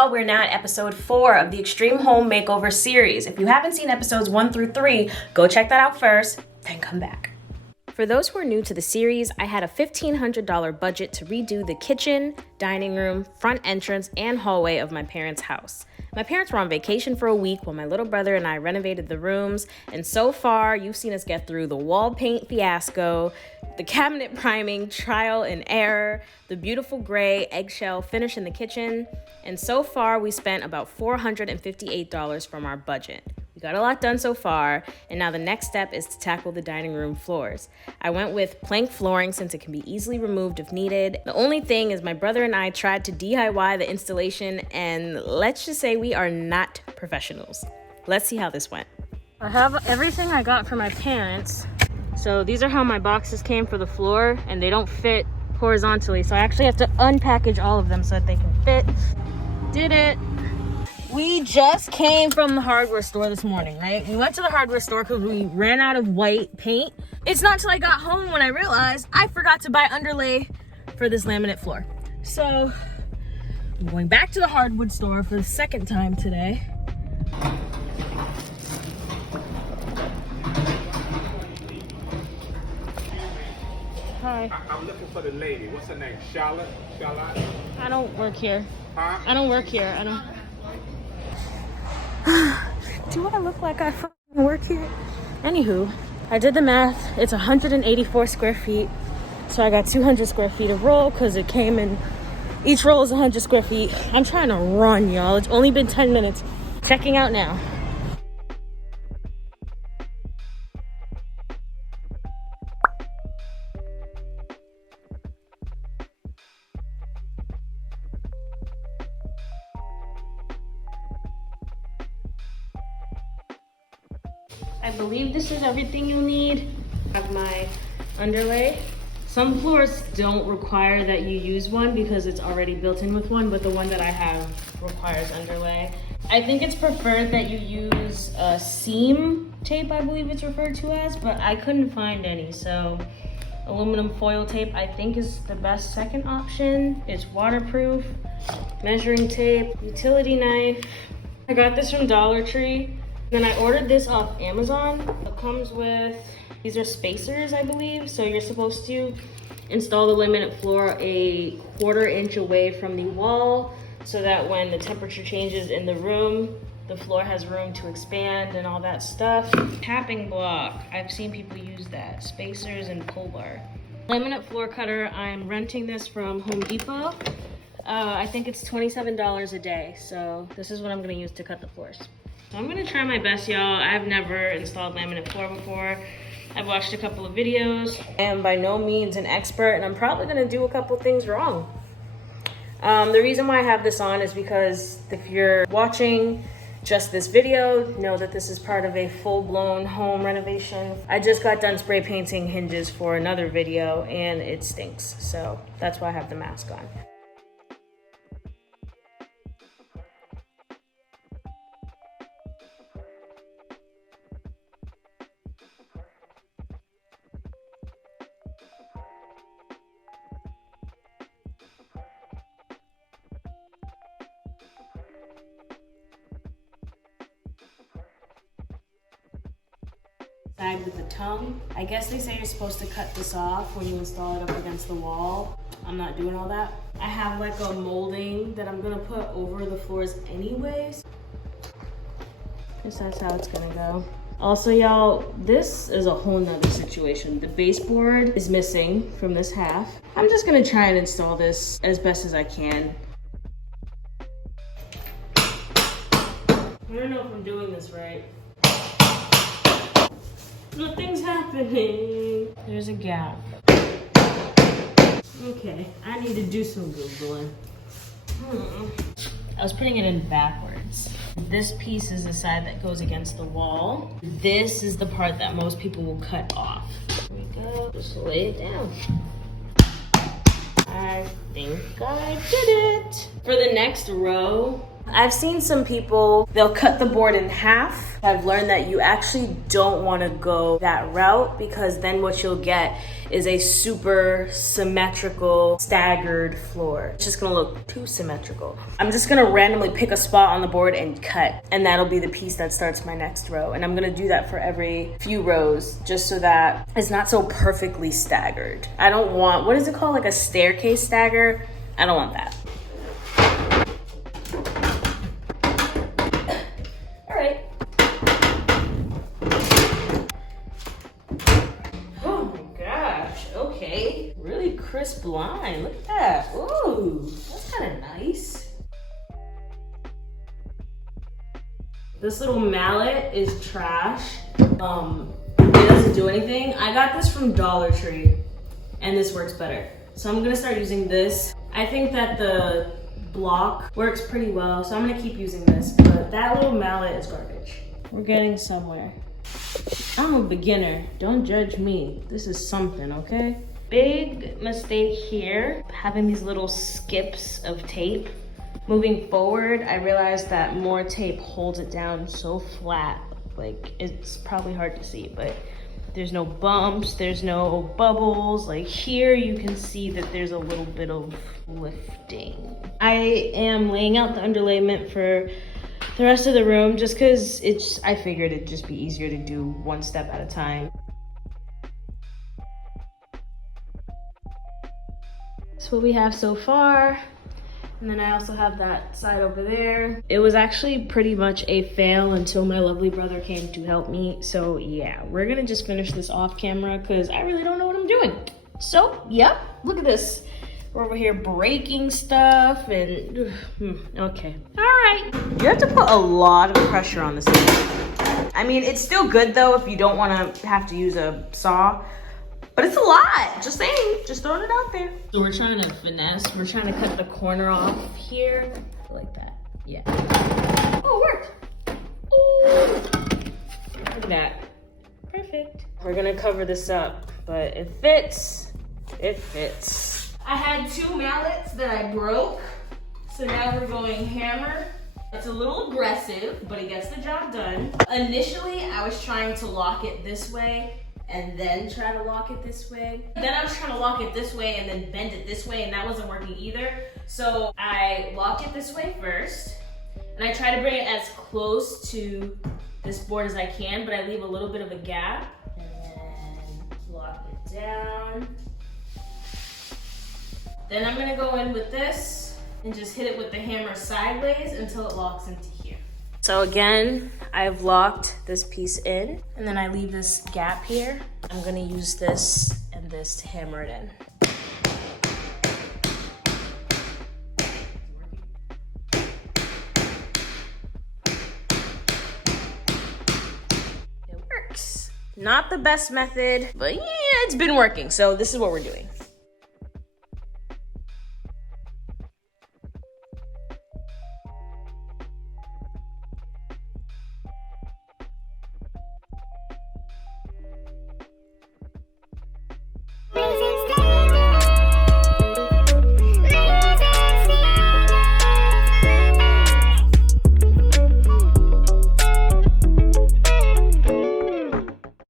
y'all, we're now at episode 4 of the Extreme Home Makeover series. If you haven't seen episodes 1 through 3, go check that out first, then come back. For those who are new to the series, I had a $1,500 budget to redo the kitchen, dining room, front entrance, and hallway of my parents' house. My parents were on vacation for a week while my little brother and I renovated the rooms, and so far, you've seen us get through the wall paint fiasco, the cabinet priming trial and error, the beautiful gray eggshell finish in the kitchen, and so far we spent about $458 from our budget. We got a lot done so far, and now the next step is to tackle the dining room floors. I went with plank flooring since it can be easily removed if needed. The only thing is my brother and I tried to DIY the installation, and let's just say we are not professionals. Let's see how this went. I have everything I got from my parents. So these are how my boxes came for the floor, and they don't fit horizontally, so I actually have to unpackage all of them so that they can fit. Did it. We just came from the hardware store this morning, right? We went to the hardware store because we ran out of white paint. It's not till I got home when I realized I forgot to buy underlay for this laminate floor. So I'm going back to the hardwood store for the second time today. Hi. I'm looking for the lady. What's her name? Charlotte? Charlotte? I don't work here. Huh? I don't work here. I don't. Do I look like I fucking work here? Anywho, I did the math. It's 184 square feet. So I got 200 square feet of roll because it came in, each roll is 100 square feet. I'm trying to run, y'all. It's only been 10 minutes. Checking out now. I believe this is everything you'll need. I have my underlay. Some floors don't require that you use one because it's already built in with one, but the one that I have requires underlay. I think it's preferred that you use seam tape, I believe it's referred to as, but I couldn't find any, so aluminum foil tape I think is the best second option. It's waterproof, measuring tape, utility knife. I got this from Dollar Tree. Then I ordered this off Amazon. It comes with, these are spacers, I believe. So you're supposed to install the laminate floor a 1/4 inch away from the wall so that when the temperature changes in the room, the floor has room to expand and all that stuff. Tapping block, I've seen people use that. Spacers and pull bar. Laminate floor cutter, I'm renting this from Home Depot. I think it's $27 a day. So this is what I'm gonna use to cut the floors. So I'm gonna try my best, y'all. I've never installed laminate floor before. I've watched a couple of videos. I am by no means an expert, and I'm probably gonna do a couple things wrong. The reason why I have this on is because if you're watching just this video, know that this is part of a full-blown home renovation. I just got done spray painting hinges for another video, and it stinks. So that's why I have the mask on. Side with the tongue. I guess they say you're supposed to cut this off when you install it up against the wall. I'm not doing all that. I have like a molding that I'm gonna put over the floors anyways. Guess that's how it's gonna go. Also, y'all, this is a whole nother situation. The baseboard is missing from this half. I'm just gonna try and install this as best as I can. I don't know if I'm doing this right. Nothing's happening. There's a gap. Okay, I need to do some Googling. I was putting it in backwards. This piece is the side that goes against the wall. This is the part that most people will cut off. Here we go, just lay it down. I think I did it. For the next row, I've seen some people, they'll cut the board in half. I've learned that you actually don't want to go that route because then what you'll get is a super symmetrical, staggered floor. It's just gonna look too symmetrical. I'm just gonna randomly pick a spot on the board and cut, and that'll be the piece that starts my next row. And I'm gonna do that for every few rows just so that it's not so perfectly staggered. I don't want, what is it called? Like a staircase stagger? I don't want that. All right. Oh my gosh, okay. Really crisp line, look at that. Ooh, that's kind of nice. This little mallet is trash. It doesn't do anything. I got this from Dollar Tree and this works better. So I'm gonna start using this. I think that the block works pretty well, so I'm gonna keep using this, but that little mallet is garbage. We're getting somewhere. I'm a beginner, don't judge me. This is something, okay? Big mistake here, having these little skips of tape. Moving forward, I realized that more tape holds it down so flat. Like, it's probably hard to see, but there's no bumps, there's no bubbles. Like here, you can see that there's a little bit of lifting. I am laying out the underlayment for the rest of the room just because I figured it'd just be easier to do one step at a time. That's what we have so far. And then I also have that side over there. It was actually pretty much a fail until my lovely brother came to help me. So yeah, we're gonna just finish this off camera because I really don't know what I'm doing. So, yep, look at this. We're over here breaking stuff and, okay. All right. You have to put a lot of pressure on this thing. I mean, it's still good though if you don't wanna have to use a saw. But it's a lot, just saying, just throwing it out there. So we're trying to finesse, we're trying to cut the corner off here, like that, yeah. Oh, it worked. Ooh. Look at that, perfect. We're gonna cover this up, but it fits, it fits. I had 2 mallets that I broke, so now we're going hammer. It's a little aggressive, but it gets the job done. Initially, I was trying to lock it this way, and then try to lock it this way. Then I was trying to lock it this way and then bend it this way, and that wasn't working either. So I lock it this way first, and I try to bring it as close to this board as I can, but I leave a little bit of a gap, and then lock it down. Then I'm gonna go in with this and just hit it with the hammer sideways until it locks into here. So again, I've locked this piece in, and then I leave this gap here. I'm gonna use this and this to hammer it in. It works. Not the best method, but yeah, it's been working. So this is what we're doing.